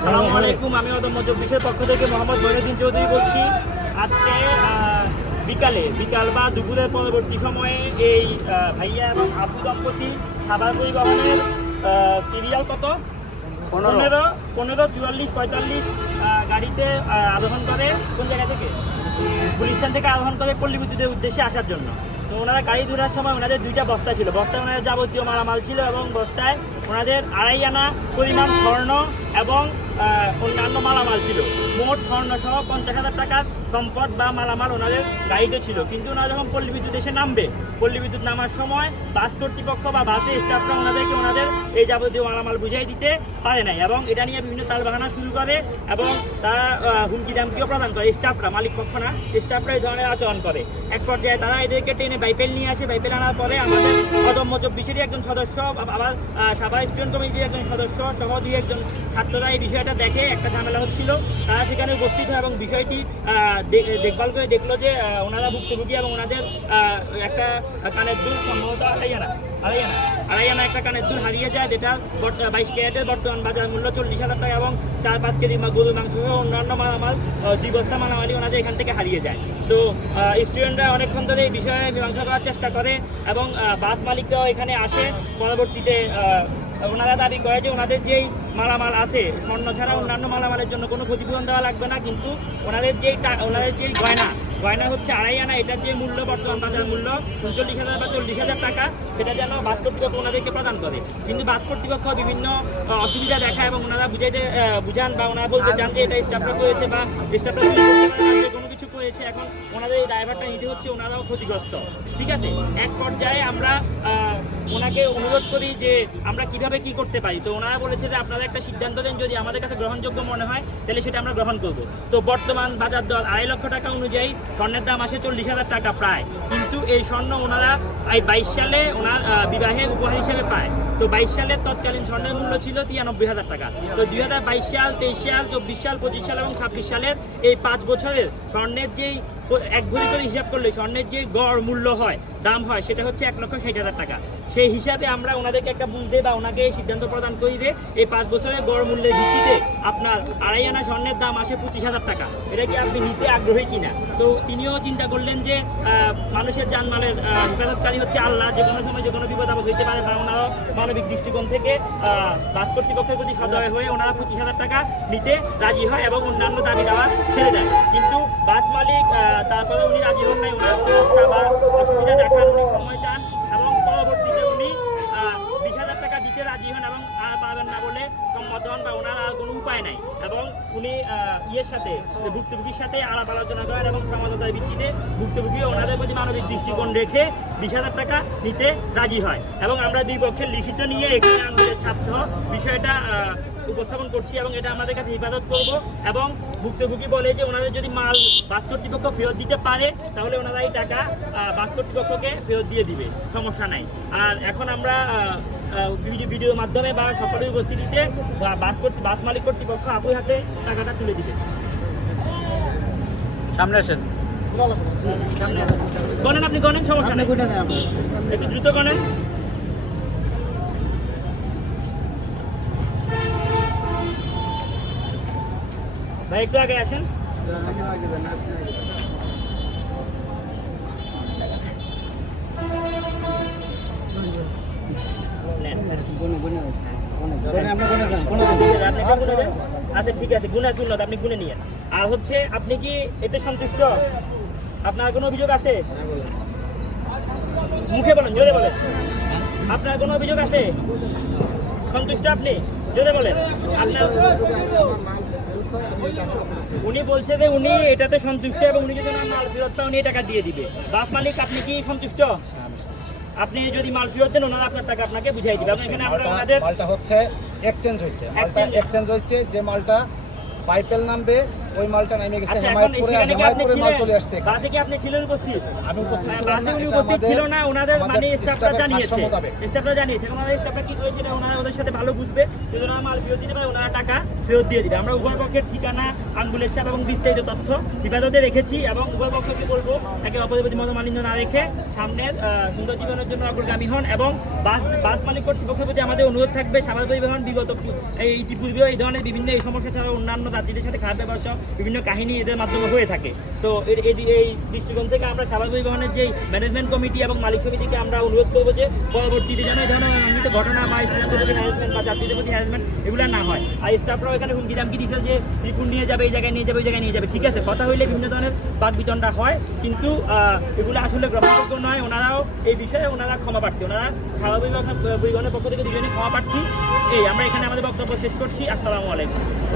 আসসালামু আলাইকুম, আমি অদম্য চব্বিশের পক্ষ থেকে মোহাম্মদ বৈনুদ্দিন চৌধুরী বলছি। আজকে বিকাল বা দুপুরের পরবর্তী সময়ে এই ভাইয়া এবং আপু দম্পতি সাভার পরিবহনের সিরিয়াল কত 15 44 45 গাড়িতে আরোহণ করে। কোন জায়গা থেকে? গুলিস্তান থেকে আরোহণ করে পল্লী বিদ্যুতের উদ্দেশ্যে আসার জন্য। তো ওনারা গাড়ি ধরার সময় ওনাদের দুইটা বস্তা ছিল, বস্তায় ওনাদের যাবতীয় মালামাল ছিল এবং বস্তায় ওনাদের 2.5 আনা পরিমাণ স্বর্ণ এবং অন্যান্য মালামাল ছিল। মোট স্বর্ণ সহ 50,000 টাকার সম্পদ বা মালামাল ওনাদের গাড়িতে ছিল। কিন্তু ওনারা যখন পল্লী বিদ্যুৎ এসে নামবে, পল্লী বিদ্যুৎ নামার সময় বাস কর্তৃপক্ষ বা বাসের স্টাফরা ওনাদেরকে ওনাদের এই যাবতীয় মালামাল বুঝিয়ে দিতে পারে নাই এবং এটা নিয়ে বিভিন্ন তালবাহানা শুরু করে এবং তারা হুমকি দামকিও প্রদান করে। স্টাফরা, মালিক পক্ষ না, স্টাফরা এই ধরনের আচরণ করে। এক পর্যায়ে তারা এদেরকে টেনে বাইপেল নিয়ে আসে। বাইপেল আনার পরে আমাদের অদম্য চব্বিশেরই একজন সদস্য, আবার সাভার স্টুডেন্ট কমিটির একজন সদস্য সহ 2-1 জন ছাত্ররা এই বিষয়টা দেখে একটা ঝামেলা হচ্ছিল। তারা সেখানে উপস্থিত হয় এবং বিষয়টি দেখভাল করে দেখলো যে ওনারা ভুক্তভোগী এবং ওনাদের একটা কানের দুল সম্ভবত 2.5 আনা একটা কানের দুল হারিয়ে যায়, যেটা 22 ক্যারেটের বর্তমান বাজার মূল্য 40,000 টাকা এবং 4-5 কেজি গরুর মাংস সহ অন্যান্য মালামাল 2 বস্তা মালামালি ওনাদের এখান থেকে হারিয়ে যায়। তো স্টুডেন্টরা অনেকক্ষণ ধরে এই বিষয়ে মীমাংসা করার চেষ্টা করে এবং বাস মালিকরাও এখানে আসে। পরবর্তীতে ওনারা দাবি করে যে ওনাদের যেই মালামাল আছে, স্বর্ণ ছাড়া অন্যান্য মালামালের জন্য কোনো ক্ষতিপূরণ দেওয়া লাগবে না, কিন্তু ওনাদের যেই গয়না হচ্ছে 2.5 আনা, এটার যে মূল্য বর্তমান বাজার মূল্য 39,000 বা 40,000 টাকা, সেটা যেন বাস কর্তৃপক্ষ ওনাদেরকে প্রদান করে। কিন্তু বাস কর্তৃপক্ষ বিভিন্ন অসুবিধা দেখায় এবং ওনারা বুঝান বা ওনারা বলতে চান যে এটা স্টাফরা করেছে বা স্টাফরা কোনো কিছু করেছে, এখন ওনাদের এই ড্রাইভারটা নিতে হচ্ছে, ওনারাও ক্ষতিগ্রস্ত। ঠিক আছে, এক পর্যায়ে আমরা ওনাকে অনুরোধ করি যে আমরা কিভাবে কি করতে পারি। তো ওনারা বলেছে যে আপনারা একটা সিদ্ধান্ত দেন, যদি আমাদের কাছে গ্রহণযোগ্য মনে হয় তাহলে সেটা আমরা গ্রহণ করব। তো বর্তমান বাজার দর 2.5 লক্ষ টাকা অনুযায়ী স্বর্ণের দাম আসে 40,000 টাকা প্রায়। কিন্তু এই স্বর্ণ ওনারা এই 22 সালে ওনার বিবাহে উপহার হিসেবে পায়। তো 22 সালের তৎকালীন স্বর্ণের মূল্য ছিল 93,000 টাকা। তো 2022 সাল, 23 সাল, 24 সাল, 25 সাল এবং 26 সালের এই 5 বছরের স্বর্ণের যেই 1 ভরি করে হিসাব করলে স্বর্ণের যে গড় মূল্য হয়, দাম হয়, সেটা হচ্ছে 1,60,000 টাকা। সেই হিসাবে আমরা ওনাদেরকে একটা বুঝতে বা ওনাকে এই সিদ্ধান্ত প্রদান করি যে এই 5 বছরের গড় মূল্যের ভিত্তিতে আপনার 2.5 আনা স্বর্ণের দাম আসে 25,000 টাকা। এটা কি আপনি নিতে আগ্রহী কিনা? তো তিনিও চিন্তা করলেন যে মানুষের জানমালের হেফাজতকারী হচ্ছে আল্লাহ, যে কোনো সময় যে কোনো বিপদ আপদ হইতে পারে, বা ওনারাও মানবিক দৃষ্টিকোণ থেকে বাস কর্তৃপক্ষের প্রতি সদয় হয়ে ওনারা 25,000 টাকা নিতে রাজি হয় এবং অন্যান্য দাবি দেওয়া ছেড়ে দেয়। কিন্তু বাস মালিক তারপরে উনি রাজি হন নাই, ওনার সমস্যা বা অসুবিধা দেখান, উনি সময় চান এবং পরবর্তীতে উনি 20,000 টাকা দিতে রাজি হন এবং আর পাবেন না বলে সম্মত হন, বা ওনার আর কোনো উপায় নাই এবং উনি ভুক্তভোগীর সাথে আলাপ আলোচনা করেন এবং সমালোচনার ভিত্তিতে ভুক্তভোগী ওনাদের প্রতি মানবিক দৃষ্টিকোণ রেখে 20,000 টাকা নিতে রাজি হয় এবং আমরা 2 পক্ষের লিখিত নিয়ে এখানে আমাদের ছাপসহ বিষয়টা উপস্থাপন করছি এবং এটা আমাদের কাছে হেফাজত করব। এবং ভুক্তভোগী বলে যে ওনাদের যদি মাল বাস কর্তৃপক্ষ ফেরত দিতে পারে তাহলে ওনারা এই টাকা বাস কর্তৃপক্ষকে ফেরত দিয়ে দিবে, সমস্যা নাই। আর এখন আমরা ভিডিওর মাধ্যমে বা সকলের উপস্থিতিতে বাস মালিক কর্তৃপক্ষ আপুর হাতে টাকাটা তুলে দিবে। সামনে আসেন, গণেন, আপনি গণেন, সমস্যা নেই, একটু দ্রুত গণেন। ভাই একটু আগে আসেন। আচ্ছা ঠিক আছে, গুণা শুনল, আপনি গুনে নিয়েন। আর হচ্ছে আপনি কি এতে সন্তুষ্ট? আপনার কোনো অভিযোগ আছে? মুখে বলেন, জোরে বলেন। আপনার কোনো অভিযোগ আছে? সন্তুষ্ট আপনি? জোরে বলেন। উনি বলছে যে উনি এটাতে সন্তুষ্ট এবং উনি যদি মাল ফেরত পায় উনি এই টাকা দিয়ে দিবে। বাস মালিক আপনি কি সন্তুষ্ট? আপনি যদি মাল ফেরত দেন ওনারা আপনার টাকা আপনাকে বুঝাই দিবে। এখানে আমরা ওনাদের মালটা হচ্ছে এক্সচেঞ্জ হয়েছে, যে মালটা বাইপেল নামবে ওই মালটা নামে গেছে আচ্ছা, এখন হেমায়েতপুরে, সেখানে কি আপনি হেমায়েতপুরে মাল ছিলেন? চলে আসছে এখানে। বাসে কি আপনি ছিলেন উপস্থিত? আমি উপস্থিত মানে ছিলাম না, বাসে উনি এটা উপস্থিত ছিল আমাদের- না, ওনাদের মানে আমাদের স্টাফরা স্টাফের জানিয়েছে। ভাষ্য মোতাবেক। স্টাফরা জানিয়েছে, এখন ওনাদের স্টাফরা কি করেছে এটা ওনারা ওদের সাথে ভালো বুঝবে। যদি ওনারা মাল ফেরত দিতে পারে, ওনারা টাকা ফেরত দিয়ে দিবে। আমরা উভয় পক্ষের ঠিকানা, আঙ্গুলের ছাপ এবং বিস্তারিত তথ্য হেফাজতে রেখেছি এবং উভয় পক্ষকে বলবো একে অপরের প্রতি মনোমালিন্য না রেখে সামনের সুন্দর জীবনের জন্য অগ্রগামী হন। এবং বাস মালিক কর্তৃপক্ষের প্রতি আমাদের অনুরোধ থাকবে, সামাজিক পরিবহন বিগত ইতিপূর্বেও এই ধরনের বিভিন্ন এই সমস্যা ছাড়াও অন্যান্য যাত্রীদের সাথে খারাপ ব্যবহার সহ বিভিন্ন কাহিনী এদের মাধ্যমে হয়ে থাকে। তো এই দৃষ্টিকোণ থেকে আমরা সামাজিক পরিবহনের যে ম্যানেজমেন্ট কমিটি এবং মালিক সমিতিকে আমরা অনুরোধ করবো যে পরবর্তীতে যেন এই ধরনের অনাকাঙ্ক্ষিত ঘটনা বা স্টুডেন্টের প্রতি হ্যারাসমেন্ট বা যাত্রীদের প্রতি হ্যারাসমেন্ট এগুলো না হয়। আর স্টাফরাও এখানে হুমকি দামকি দিচ্ছে যে শ্রীপুর নিয়ে যাবে, এই জায়গায় নিয়ে যাবে, ওই জায়গায় নিয়ে যাবে। ঠিক আছে, কথা হইলে বিভিন্ন ধরনের বাদ বিতণ্ডা হয়, কিন্তু এগুলো আসলে গ্রহণযোগ্য নয়। ওনারাও এই বিষয়ে ওনারা ক্ষমা প্রার্থী, ওনারা স্বাভাবিক পরিবহনের পক্ষ থেকে দুজনে ক্ষমা প্রার্থী। আমরা এখানে আমাদের বক্তব্য শেষ করছি। আসসালামু আলাইকুম।